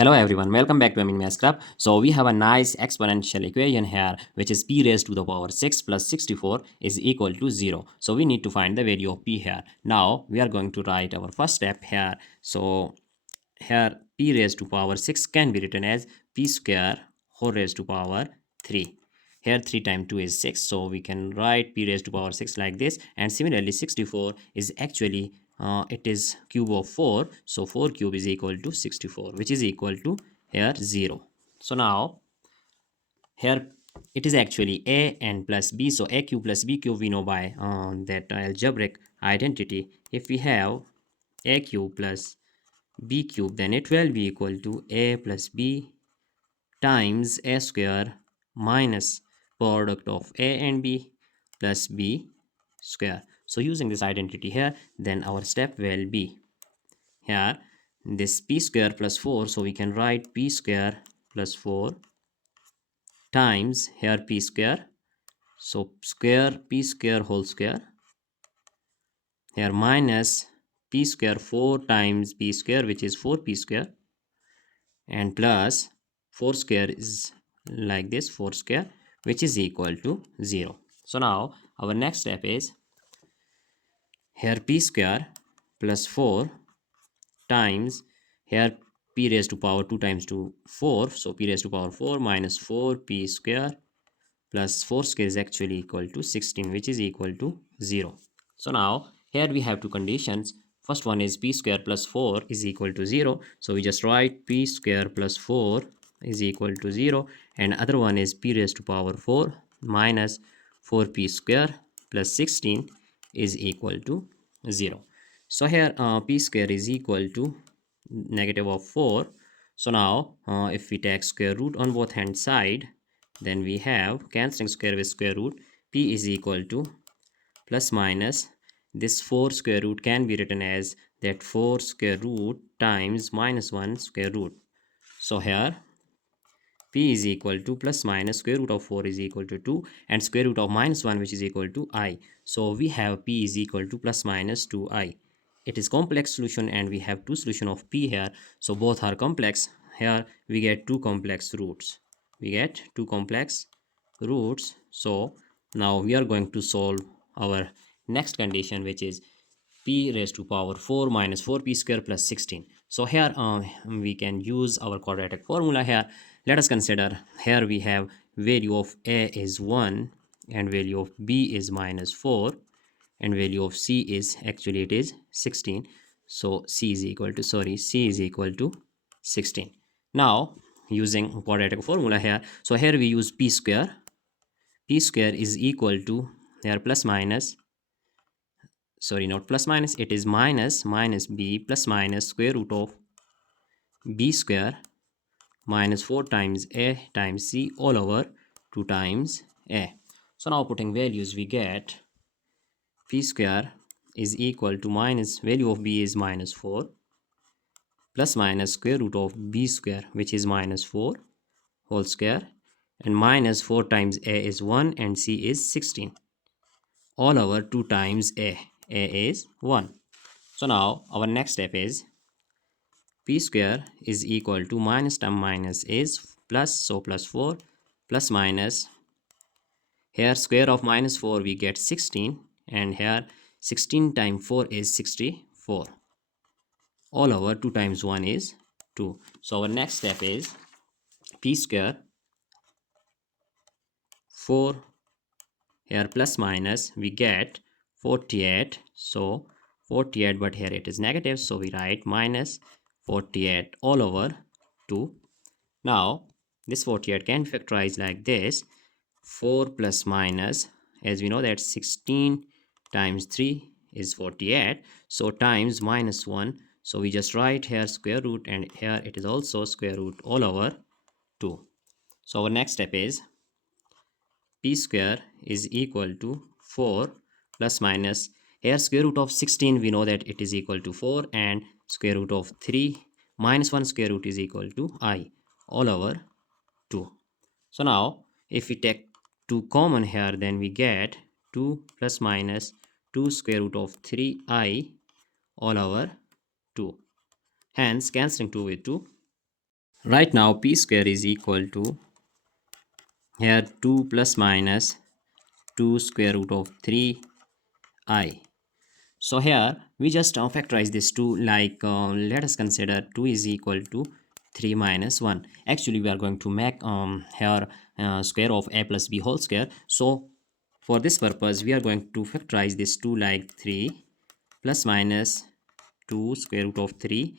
Hello everyone, welcome back to Germany Math Club. So we have a nice exponential equation here, which is p raised to the power 6 plus 64 is equal to 0. So we need to find the value of p here. Now we are going to write our first step here. So here p raised to power 6 can be written as p square whole raised to power 3. Here 3 times 2 is 6, so we can write p raised to power 6 like this. And similarly 64 is actually it is cube of 4, so 4 cube is equal to 64, which is equal to here 0. So now here it is actually a and plus b, so a cube plus b cube we know by that algebraic identity. If we have a cube plus b cube, then it will be equal to a plus b times a square minus product of a and b plus b square. So using this identity here, then our step will be here this p square plus 4, so we can write p square plus 4 times here p square, so square p square whole square, here minus p square 4 times p square, which is 4p square, and plus 4 square is like this 4 square, which is equal to 0. So now our next step is here p square plus 4 times here p raised to power 2 times 2 4, so p raised to power 4 minus 4p square plus 4 square is actually equal to 16, which is equal to 0. So now here we have two conditions. First one is p square plus 4 is equal to 0, so we just write p square plus 4 is equal to 0, and other one is p raised to power 4 minus 4p square plus 16 is equal to 0. So here p square is equal to negative of 4. So now if we take square root on both hand side, then we have cancelling square with square root, p is equal to plus minus this 4 square root can be written as that 4 square root times minus 1 square root. So here p is equal to plus minus square root of 4 is equal to 2 and square root of minus 1, which is equal to I. So we have p is equal to plus minus 2i. It is complex solution and we have two solution of p here, so both are complex. Here we get two complex roots, so now we are going to solve our next condition, which is p raised to power 4 minus 4p square plus 16. So here we can use our quadratic formula here. Let us consider here we have value of a is 1 and value of b is minus 4 and value of c is actually it is 16, so c is equal to 16. Now using quadratic formula here, so here we use p square is equal to here plus minus, sorry, not plus minus, it is minus b plus minus square root of b square minus 4 times a times c all over 2 times a. So now putting values, we get p square is equal to minus value of b is minus 4 plus minus square root of b square, which is minus 4 whole square, and minus 4 times a is 1 and c is 16 all over 2 times a is 1. So now our next step is p square is equal to minus term minus is plus, so plus 4 plus minus here square of minus 4 we get 16, and here 16 times 4 is 64 all over 2 times 1 is 2. So our next step is p square 4 here plus minus we get 48, so 48, but here it is negative, so we write minus 48 all over 2. Now this 48 can factorize like this, 4 plus minus, as we know that 16 times 3 is 48, so times minus 1, so we just write here square root, and here it is also square root all over 2. So our next step is p square is equal to 4 plus minus here square root of 16 we know that it is equal to 4, and square root of 3 minus 1 square root is equal to I all over 2. So now if we take 2 common here, then we get 2 plus minus 2 square root of 3i all over 2. Hence cancelling 2 with 2, Right now p square is equal to here 2 plus minus 2 square root of 3i. So here we just factorize this 2, like let us consider 2 is equal to 3 minus 1. Actually we are going to make here square of a plus b whole square. So for this purpose we are going to factorize this 2 like 3 plus minus 2 square root of 3.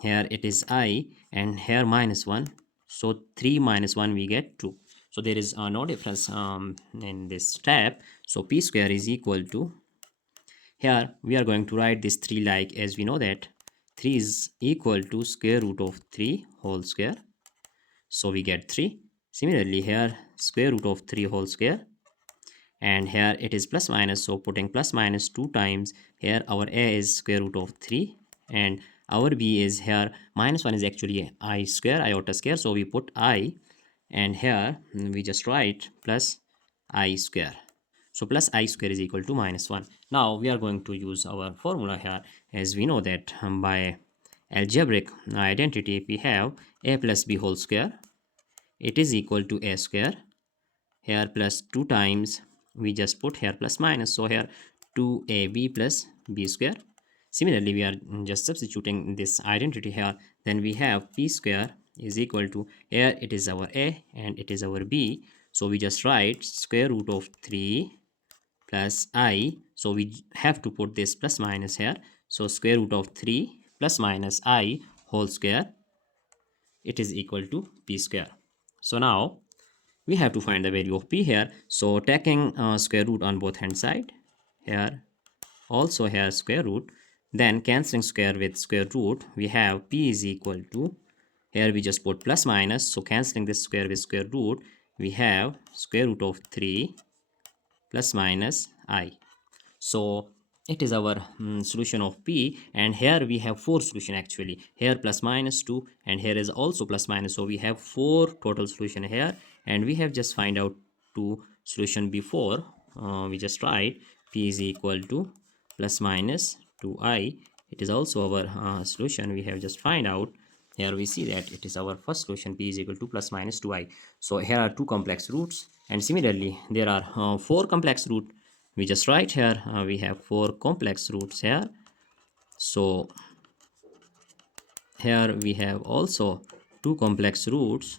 Here it is I and here minus 1. So 3 minus 1 we get 2. So there is no difference in this step. So p square is equal to, here we are going to write this 3 like, as we know that 3 is equal to square root of 3 whole square. So we get 3. Similarly here square root of 3 whole square, and here it is plus minus, so putting plus minus 2 times, here our a is square root of 3 and our b is here minus 1 is actually I square, iota square, so we put I, and here we just write plus I square. So plus I square is equal to minus 1. Now we are going to use our formula here, as we know that by algebraic identity we have a plus b whole square, it is equal to a square, here plus 2 times, we just put here plus minus, so here 2ab plus b square. Similarly we are just substituting this identity here, then we have p square is equal to, here it is our a and it is our b, so we just write square root of 3 plus I, so we have to put this plus minus here, so square root of 3 plus minus I whole square, it is equal to p square. So now we have to find the value of p here, so taking square root on both hand side, here also here square root, then cancelling square with square root, we have p is equal to, here we just put plus minus, so cancelling this square with square root, we have square root of 3 plus minus I. So it is our solution of p, and here we have 4 solution actually, here plus minus 2 and here is also plus minus, so we have 4 total solution here, and we have just find out 2 solution before. We just write p is equal to plus minus 2i, it is also our solution we have just find out. Here we see that it is our first solution, p is equal to plus minus 2i. So here are 2 complex roots, and similarly there are 4 complex root. We just write here we have 4 complex roots here, so here we have also 2 complex roots,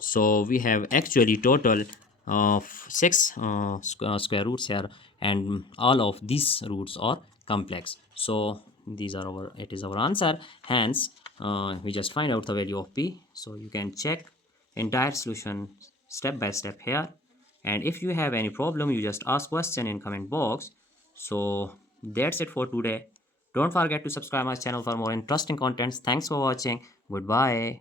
so we have actually total of 6 square roots here, and all of these roots are complex. So these are our, it is our answer. Hence we just find out the value of p. So you can check entire solution step by step here, and if you have any problem you just ask question in comment box. So that's it for today. Don't forget to subscribe my channel for more interesting contents. Thanks for watching. Goodbye.